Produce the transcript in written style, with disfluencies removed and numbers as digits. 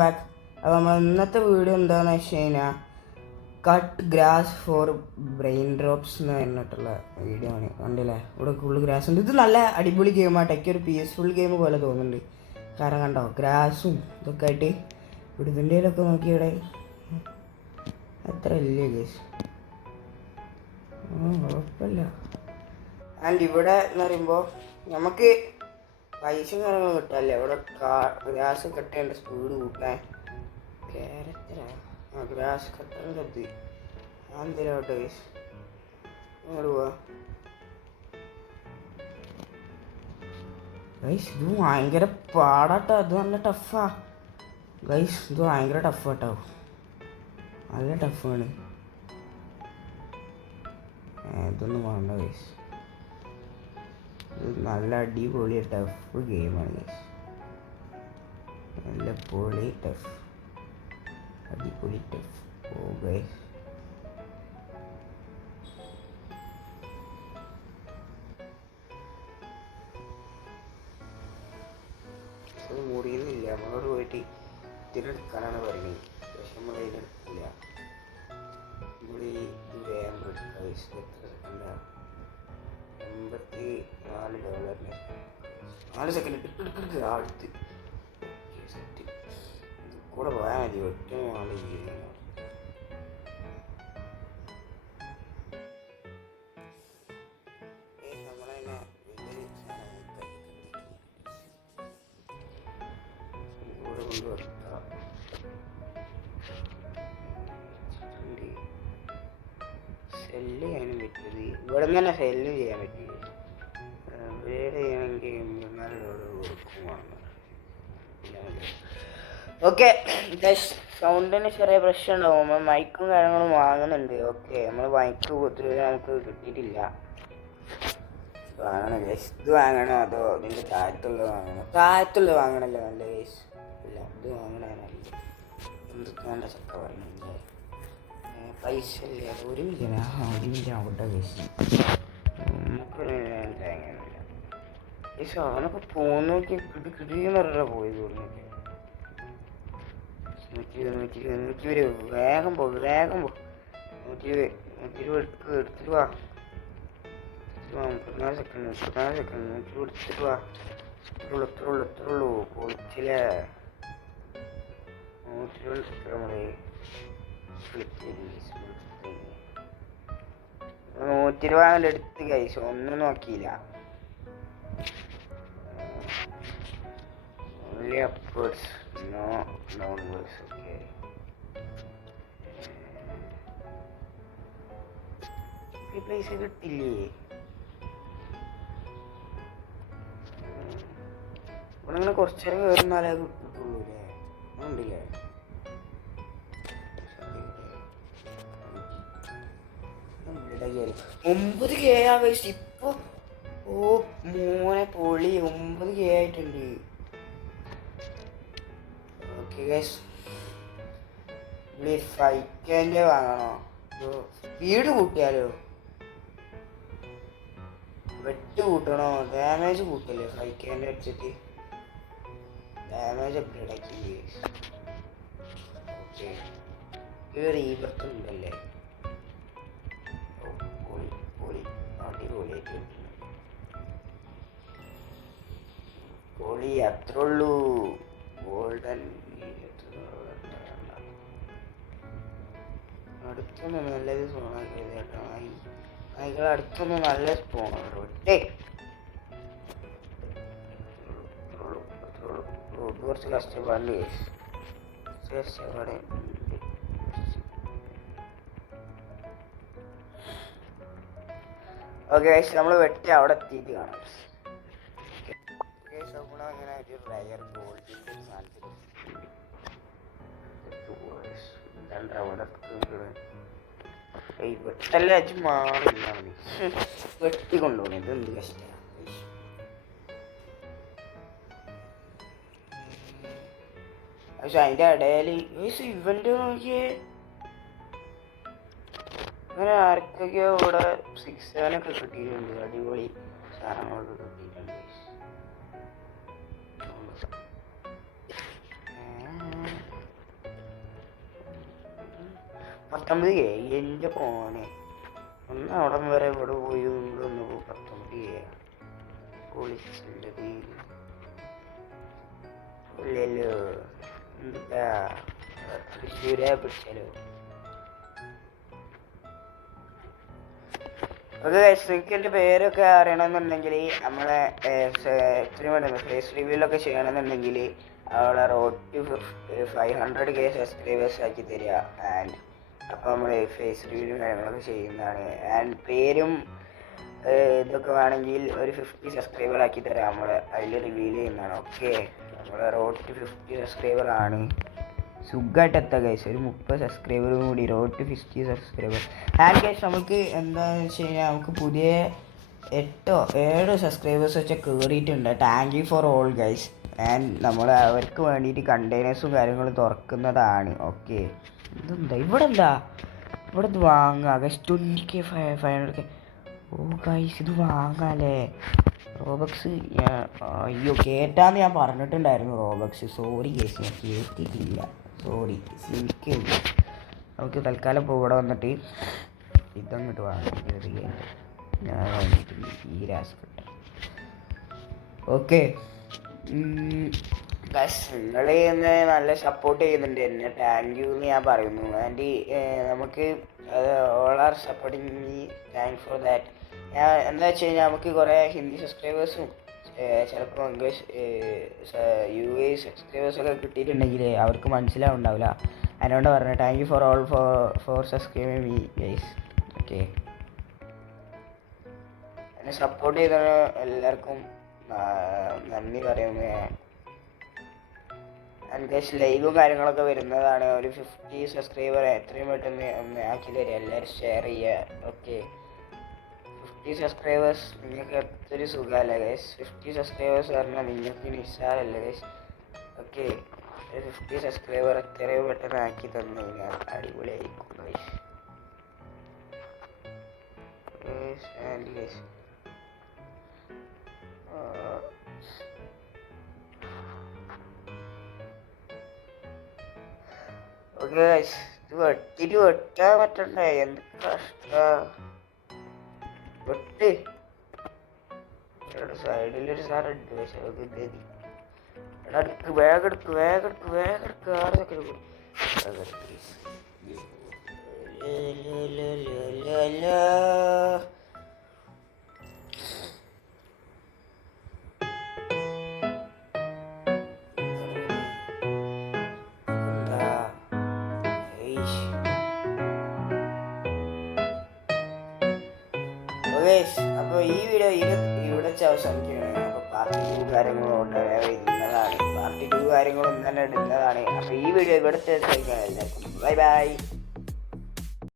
Back. അപ്പോൾ നമ്മൾ ഇന്നത്തെ വീഡിയോ എന്താണെന്ന് വെച്ച് കഴിഞ്ഞാൽ cut grass for brain drops എന്ന് പറഞ്ഞിട്ടുള്ള വീഡിയോ ആണ്. കണ്ടില്ലേ, ഇവിടെ ഫുള്ള് ഗ്രാസ് ഉണ്ട്. ഇത് നല്ല അടിപൊളി ഗെയിമാണ്. ടെക്ക് ഒരു പീസ്ഫുൾ ഗെയിം പോലെ തോന്നുന്നുണ്ട്. കാരണം കണ്ടോ, ഗ്രാസും ഇതൊക്കെ ആയിട്ട് ഇവിടെ ഇതിൻ്റെയിലൊക്കെ നോക്കി ഇവിടെ അത്ര ഇല്ലേ ഗേസ്, കുഴപ്പമില്ല. ആൻഡ് ഇവിടെ എന്ന് പറയുമ്പോൾ നമുക്ക് പൈസയും കാര്യങ്ങളും കിട്ടാല്ലേ. ഇവിടെ ഗ്രാസ് കട്ട് ചെയ്യേണ്ട സ്പീഡ് കൂട്ടാൻ ഗ്രാസ് കട്ടറിൻ്റെ അത് എന്തിനാവട്ടെ ഗൈസ്. അങ്ങോട്ട് പോവാ ഗൈസ്. ഇത് ഭയങ്കര പാടാട്ടോ. ഇത് നല്ല ടഫാ ഗൈസ്. ഇത് ഭയങ്കര ടഫാട്ടോ, നല്ല ടഫാണ്. ഇതൊന്നും വേണ്ട ഗൈസ്. ഇത് നല്ല അടിപൊളി ടഫ് ഗെയിമാണ് ഗൈസ്. നല്ല പൊളി ടഫ്, അടിപൊളി ടഫ്. ഓ ഗൈസ്, അത് മുറിയുന്നില്ല. നമ്മളോട് പോയിട്ട് ഇതിനെടുക്കാനാണ് പറയുന്നത്, പക്ഷെ നമ്മൾ അതിനെടുക്കില്ല. നമ്മൾ ഈ വേഗം എടുക്കുക ഗൈസ്. എത്ര സെക്കൻഡാണ്? 84 ഡോളറിന് 4 സെക്കൻഡ് എടുത്ത് അടുത്ത് സെറ്റ് കൂടെ പോയാൽ മതി. ഒറ്റ നാളെ നമ്മളതിനെ കൂടെ കൊണ്ട് വെക്കാം. സെല്ല് ചെയ്യാനും പറ്റിയത് ഇവിടെ നിന്ന് തന്നെ സെല്ല് ചെയ്യാൻ പറ്റി. വേറെ ചെയ്യണമെങ്കിൽ 34 ഡോളർ കൊടുക്കുവാണ്. ഓക്കെ, സൗണ്ടിന് ചെറിയ പ്രശ്നം ഉണ്ടാവും. നമ്മൾ മൈക്കും കാര്യങ്ങളും വാങ്ങുന്നുണ്ട്. ഓക്കെ, നമ്മൾ മൈക്ക് കൊടുത്തിട്ട് നമുക്ക് കിട്ടിയിട്ടില്ല. വാങ്ങണം ഗൈസ്. ഇത് വാങ്ങണോ അതോ ഇതിൻ്റെ താഴത്തുള്ളത് വാങ്ങണോ? താഴത്തുള്ളത് വാങ്ങണല്ലോ നല്ല ഗൈസ്. ഇല്ല, ഇത് വാങ്ങണല്ല. എന്തൊക്കെയാണ് ചക്ക പറയുന്നത്? പൈസ ഇല്ല. 1 മില്യൺ. 1 മില്യൺ ആവട്ടെ ഗൈസ്. നമുക്കൊരു തേങ്ങയൊന്നുമില്ല ഗൈസ്. അവനൊക്കെ പോന്ന് നോക്കി കിടിയെന്ന് പറഞ്ഞാൽ പോയി തോന്നുന്നു. 120 വേഗം പോ, വേഗം പോ. 120 എടുത്തിട്ട് വാ. 34 സെക്കൻഡ് 120 എടുത്തിട്ട് വാ. ഇത്രയുള്ളൂ പൊളിച്ചില്ലേ. 120 120 എടുത്ത് കഴിച്ചു. ഒന്നും നോക്കിയില്ല. only upwards, no downwards. Okay, ഈ പ്ലേസ് കിട്ടില്ലേ? ഇവിടെ അങ്ങനെ കുറച്ചേരം കയറുന്നാലേ കിട്ടുള്ളൂ അല്ലേ? ഉണ്ടല്ലേ? 9K ആ കഴിച്ചു ഇപ്പൊ. ഓ മോനെ പൊളി, 9K ആയിട്ടുണ്ട്. Okay guys, 5K വാങ്ങണോ? സ്പീഡ് കൂട്ടിയാലോ? വെട്ട് കൂട്ടണോ? ഡാമേജ് കൂട്ടല്ലേ? 5K വെച്ചിട്ട് ഡാമേജ് അപ്ഗ്രേഡ് ആക്കി. ഓക്കെ, ഇത് റീബർത്ത് ഉണ്ടല്ലേ? പൊളി, അത്ര ഉള്ളൂ. ഗോൾഡൻ അടുത്തൊന്നും നല്ലത് സ്പോണാക്കിയത് കേട്ടോ. അതികൾ അടുത്തൊന്നും നല്ല സ്പോണാണ്. ഒറ്റേ കുറച്ച് കഷ്ടപ്പാടില്ലേ? ഓക്കെ ഗൈസ്, നമ്മൾ വെട്ടി അവിടെ എത്തിയിട്ട് കാണാം. അങ്ങനെ ഒരു റയർ ഗോൾഡിൻ്റെ വെട്ടല്ല അച്ഛൻ മാറില്ല. വെട്ടി കൊണ്ടുപോകണം. ഇതെന്ത് കഷ്ടമാണ്. പക്ഷെ അതിൻ്റെ ഇടയിൽ ഇവന്റ് നോക്കിയേ, അങ്ങനെ ആർക്കൊക്കെയോ ഇവിടെ 6-7 കിട്ടിയിട്ടുണ്ട്. അടിപൊളി സാധനങ്ങളൊക്കെ കിട്ടിയിട്ടുണ്ട്. 19K എൻ്റെ ഫോനെ ഒന്ന് അവിടം വരെ ഇവിടെ പോയി ഒന്ന് 19K പൊളിച്ചുള്ളത് ഇല്ലല്ലോ എന്താ തൃശ്ശൂരെ പിടിച്ചാലോ. ഓക്കെ നിങ്ങൾക്ക് എൻ്റെ പേരൊക്കെ അറിയണമെന്നുണ്ടെങ്കിൽ നമ്മളെ ഫേസ് റിവ്യൂലൊക്കെ ചെയ്യണമെന്നുണ്ടെങ്കിൽ അവിടെ റോഡ് ടു 500K സബ്സ്ക്രൈബേഴ്സ് ആക്കി തരിക. ആൻഡ് അപ്പോൾ നമ്മൾ ഫേസ് റിവ്യൂ കാര്യങ്ങളൊക്കെ ചെയ്യുന്നതാണ്. ആൻഡ് പേരും ഇതൊക്കെ വേണമെങ്കിൽ ഒരു 50 സബ്സ്ക്രൈബർ ആക്കി തരാം. നമ്മൾ അതിൽ റിവീൽ ചെയ്യുന്നതാണ്. ഓക്കെ നമ്മുടെ റോഡ് ടു 50 സബ്സ്ക്രൈബറാണ്. സുഖമായിട്ട് എത്താം ഗൈസ്. ഒരു 30 സബ്സ്ക്രൈബറും കൂടി road to 50 subscriber. And guys നമുക്ക് എന്താണെന്ന് വെച്ച് കഴിഞ്ഞാൽ നമുക്ക് പുതിയ 8-7 സബ്സ്ക്രൈബേഴ്സ് വെച്ചാൽ കയറിയിട്ടുണ്ട്. Thank you for all guys. And നമ്മൾ അവർക്ക് വേണ്ടിയിട്ട് കണ്ടെയ്നേഴ്സും കാര്യങ്ങളും തുറക്കുന്നതാണ്. ഓക്കെ ഇതെന്താ ഇവിടെ ഇത് വാങ്ങാം ഗൈസ്. 20K 500K. ഓ ഗൈസ് ഇത് വാങ്ങാല്ലേ റോബക്സ്. അയ്യോ കേട്ടാന്ന് ഞാൻ പറഞ്ഞിട്ടുണ്ടായിരുന്നു റോബക്സ്. സോറി ഗൈസ് ഞാൻ കേട്ടിട്ടില്ല. സോറി സിനിക്കില്ല. നമുക്ക് തൽക്കാലം ഇപ്പോൾ ഇവിടെ വന്നിട്ട് ഇതങ്ങോട്ട് വാങ്ങാം. ഞാൻ വാങ്ങിയിട്ടില്ല ഈ രാസ്കട്ട്. ഓക്കെ നിങ്ങൾ എന്നെ നല്ല സപ്പോർട്ട് ചെയ്യുന്നുണ്ട് എന്നെ. താങ്ക് യു എന്ന് ഞാൻ പറയുന്നു. ആൻഡ് നമുക്ക് all are supporting me. Thank for that. ഞാൻ എന്താ വെച്ച് കഴിഞ്ഞാൽ നമുക്ക് കുറേ ഹിന്ദി സബ്സ്ക്രൈബേഴ്സും ചിലപ്പോൾ ഇംഗ്ലീഷ് UAE സബ്സ്ക്രൈബേഴ്സൊക്കെ കിട്ടിയിട്ടുണ്ടെങ്കിൽ അവർക്ക് മനസ്സിലാവുണ്ടാവില്ല. അതിനോട് പറഞ്ഞു thank you for all for subscribing me guys. Okay എന്നെ സപ്പോർട്ട് ചെയ്ത എല്ലാവർക്കും നന്ദി പറയുന്നു. ഗൈസ് ലൈവും കാര്യങ്ങളൊക്കെ വരുന്നതാണ്. ഒരു 50 സബ്സ്ക്രൈബർ എത്രയും പെട്ടെന്ന് ഒന്ന് ആക്കി തരിക. എല്ലാവരും ഷെയർ ചെയ്യുക. ഓക്കെ 50 സബ്സ്ക്രൈബേഴ്സ് നിങ്ങൾക്ക് എത്തൊരു സുഖമല്ലേ ഗൈസ്. 50 സബ്സ്ക്രൈബേഴ്സ് പറഞ്ഞാൽ നിങ്ങൾക്ക് നിസ്സാരമല്ലേ ഗൈസ്. ഓക്കെ 50 സബ്സ്ക്രൈബർ എത്രയും പെട്ടെന്ന് ആക്കി തന്നു കഴിഞ്ഞാൽ അടിപൊളിയായിരിക്കും guys. And guys okay guys ഇത് വെട്ടാൻ പറ്റണ്ടേ. എന്ത് കഷ്ട വെട്ട്. സൈഡിലൊരു സാധനം ഉണ്ട് പക്ഷെ എടുക്ക് വേഗം എടുക്ക് 6 സെക്കൻഡ് കൂടി. അപ്പോൾ ഈ വീഡിയോ ഇവിടെ അവസാനിക്കുകയാണ്. അപ്പോൾ പാർട്ട് 2 കാര്യങ്ങളും ഇടുന്നതാണ്. പാർട്ട് 2 കാര്യങ്ങളും തന്നെ ഇടുന്നതാണ്. അപ്പോൾ ഈ വീഡിയോ ഇവിടുത്തെ എല്ലാവർക്കും ബൈ ബൈ.